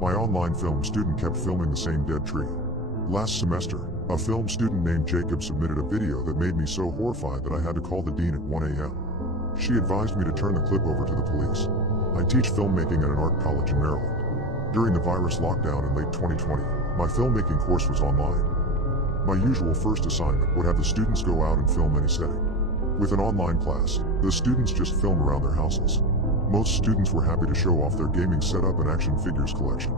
My online film student kept filming the same dead tree. Last semester, a film student named Jacob submitted a video that made me so horrified that I had to call the dean at 1 a.m. She advised me to turn the clip over to the police. I teach filmmaking at an art college in Maryland. During the virus lockdown in late 2020, my filmmaking course was online. My usual first assignment would have the students go out and film any setting. With an online class, the students just film around their houses. Most students were happy to show off their gaming setup and action figures collection.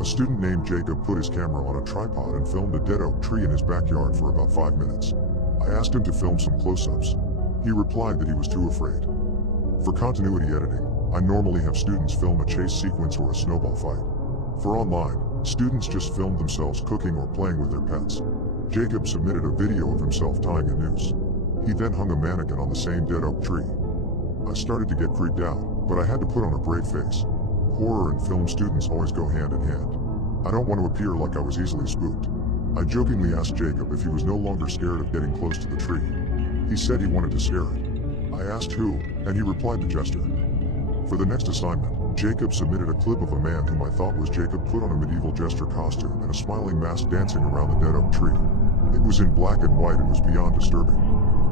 A student named Jacob put his camera on a tripod and filmed a dead oak tree in his backyard for about 5 minutes. I asked him to film some close-ups. He replied that he was too afraid. For continuity editing, I normally have students film a chase sequence or a snowball fight. For online, students just filmed themselves cooking or playing with their pets. Jacob submitted a video of himself tying a noose. He then hung a mannequin on the same dead oak tree. I started to get creeped out, but I had to put on a brave face. Horror and film students always go hand in hand. I don't want to appear like I was easily spooked. I jokingly asked Jacob if he was no longer scared of getting close to the tree. He said he wanted to scare it. I asked who, and he replied to Jester. For the next assignment, Jacob submitted a clip of a man whom I thought was Jacob put on a medieval jester costume and a smiling mask dancing around the dead oak tree. It was in black and white and was beyond disturbing.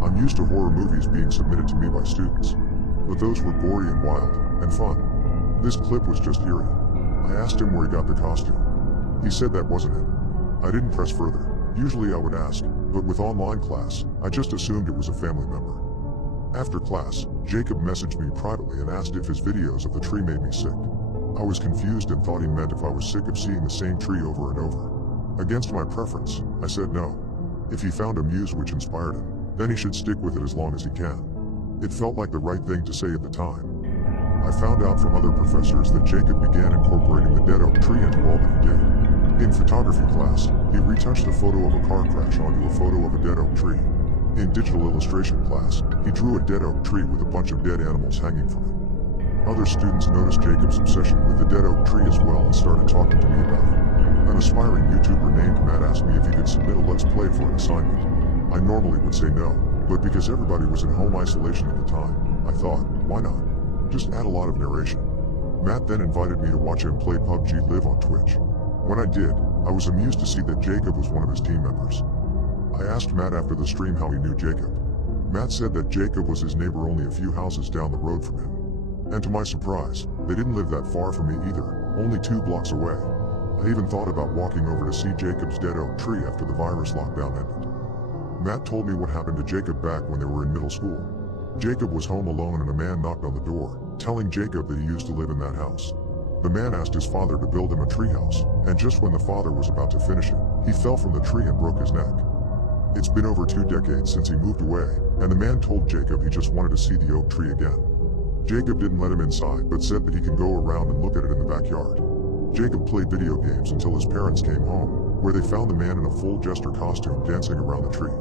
I'm used to horror movies being submitted to me by students, but those were gory and wild, and fun. This clip was just eerie. I asked him where he got the costume. He said that wasn't it. I didn't press further. Usually I would ask, but with online class, I just assumed it was a family member. After class, Jacob messaged me privately and asked if his videos of the tree made me sick. I was confused and thought he meant if I was sick of seeing the same tree over and over. Against my preference, I said no. If he found a muse which inspired him, then he should stick with it as long as he can. It felt like the right thing to say at the time. I found out from other professors that Jacob began incorporating the dead oak tree into all that he did. In photography class, he retouched a photo of a car crash onto a photo of a dead oak tree. In digital illustration class, he drew a dead oak tree with a bunch of dead animals hanging from it. Other students noticed Jacob's obsession with the dead oak tree as well and started talking to me about it. An aspiring YouTuber named Matt asked me if he could submit a Let's Play for an assignment. I normally would say no, but because everybody was in home isolation at the time, I thought, why not? Just add a lot of narration. Matt then invited me to watch him play PUBG Live on Twitch. When I did, I was amused to see that Jacob was one of his team members. I asked Matt after the stream how he knew Jacob. Matt said that Jacob was his neighbor only a few houses down the road from him. And to my surprise, they didn't live that far from me either, only 2 blocks away. I even thought about walking over to see Jacob's dead oak tree after the virus lockdown ended. Matt told me what happened to Jacob back when they were in middle school. Jacob was home alone and a man knocked on the door, telling Jacob that he used to live in that house. The man asked his father to build him a treehouse, and just when the father was about to finish it, he fell from the tree and broke his neck. It's been over 2 decades since he moved away, and the man told Jacob he just wanted to see the oak tree again. Jacob didn't let him inside but said that he can go around and look at it in the backyard. Jacob played video games until his parents came home, where they found the man in a full jester costume dancing around the tree.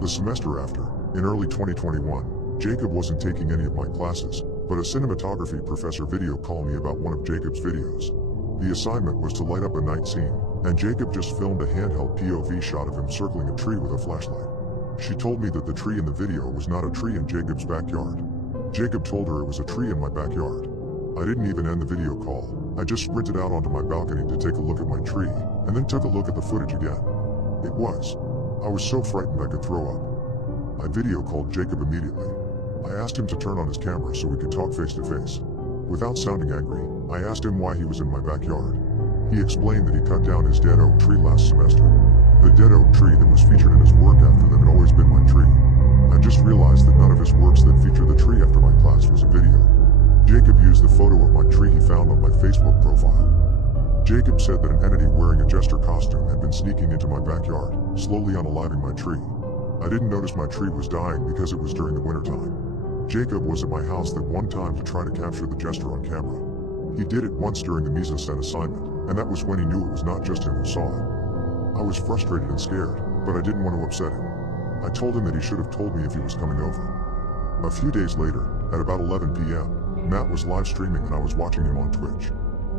The semester after, in early 2021, Jacob wasn't taking any of my classes, but a cinematography professor video called me about one of Jacob's videos. The assignment was to light up a night scene, and Jacob just filmed a handheld POV shot of him circling a tree with a flashlight. She told me that the tree in the video was not a tree in Jacob's backyard. Jacob told her it was a tree in my backyard. I didn't even end the video call. I just sprinted out onto my balcony to take a look at my tree, and then took a look at the footage again. It was. I was so frightened I could throw up. I video called Jacob immediately. I asked him to turn on his camera so we could talk face to face. Without sounding angry, I asked him why he was in my backyard. He explained that he cut down his dead oak tree last semester. The dead oak tree that was featured in his work after that had always been my tree. I just realized that none of his works that feature the tree after my class was a video. Jacob used the photo of my tree he found on my Facebook profile. Jacob said that an entity wearing a jester costume had been sneaking into my backyard, slowly unaliving my tree. I didn't notice my tree was dying because it was during the wintertime. Jacob was at my house that one time to try to capture the jester on camera. He did it once during the mise-en-scène assignment, and that was when he knew it was not just him who saw it. I was frustrated and scared, but I didn't want to upset him. I told him that he should have told me if he was coming over. A few days later, at about 11 p.m., Matt was live streaming and I was watching him on Twitch.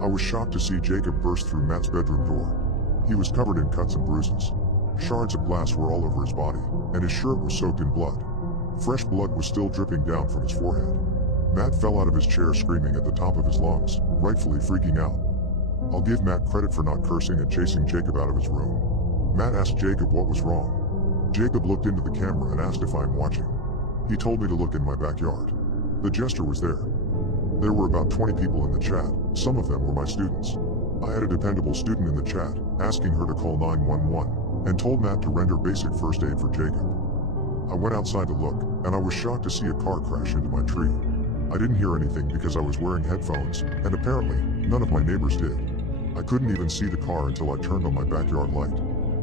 I was shocked to see Jacob burst through Matt's bedroom door. He was covered in cuts and bruises. Shards of glass were all over his body, and his shirt was soaked in blood. Fresh blood was still dripping down from his forehead. Matt fell out of his chair screaming at the top of his lungs, rightfully freaking out. I'll give Matt credit for not cursing and chasing Jacob out of his room. Matt asked Jacob what was wrong. Jacob looked into the camera and asked if I'm watching. He told me to look in my backyard. The jester was there. There were about 20 people in the chat, some of them were my students. I had a dependable student in the chat, asking her to call 911, and told Matt to render basic first aid for Jacob. I went outside to look, and I was shocked to see a car crash into my tree. I didn't hear anything because I was wearing headphones, and apparently, none of my neighbors did. I couldn't even see the car until I turned on my backyard light.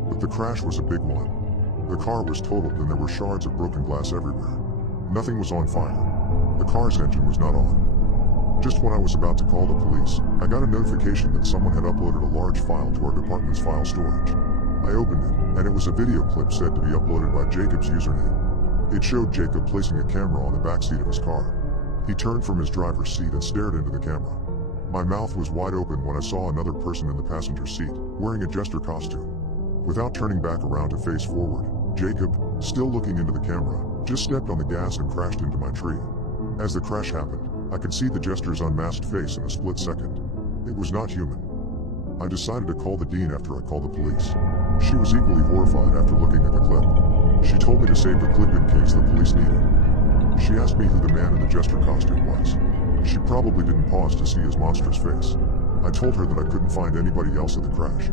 But the crash was a big one. The car was totaled and there were shards of broken glass everywhere. Nothing was on fire. The car's engine was not on. Just when I was about to call the police, I got a notification that someone had uploaded a large file to our department's file storage. I opened it, and it was a video clip said to be uploaded by Jacob's username. It showed Jacob placing a camera on the backseat of his car. He turned from his driver's seat and stared into the camera. My mouth was wide open when I saw another person in the passenger seat, wearing a jester costume. Without turning back around to face forward, Jacob, still looking into the camera, just stepped on the gas and crashed into my tree. As the crash happened, I could see the jester's unmasked face in a split second. It was not human. I decided to call the dean after I called the police. She was equally horrified after looking at the clip. She told me to save the clip in case the police need it. She asked me who the man in the jester costume was. She probably didn't pause to see his monstrous face. I told her that I couldn't find anybody else at the crash.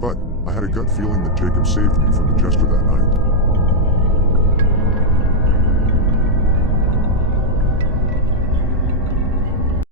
But I had a gut feeling that Jacob saved me from the jester that night.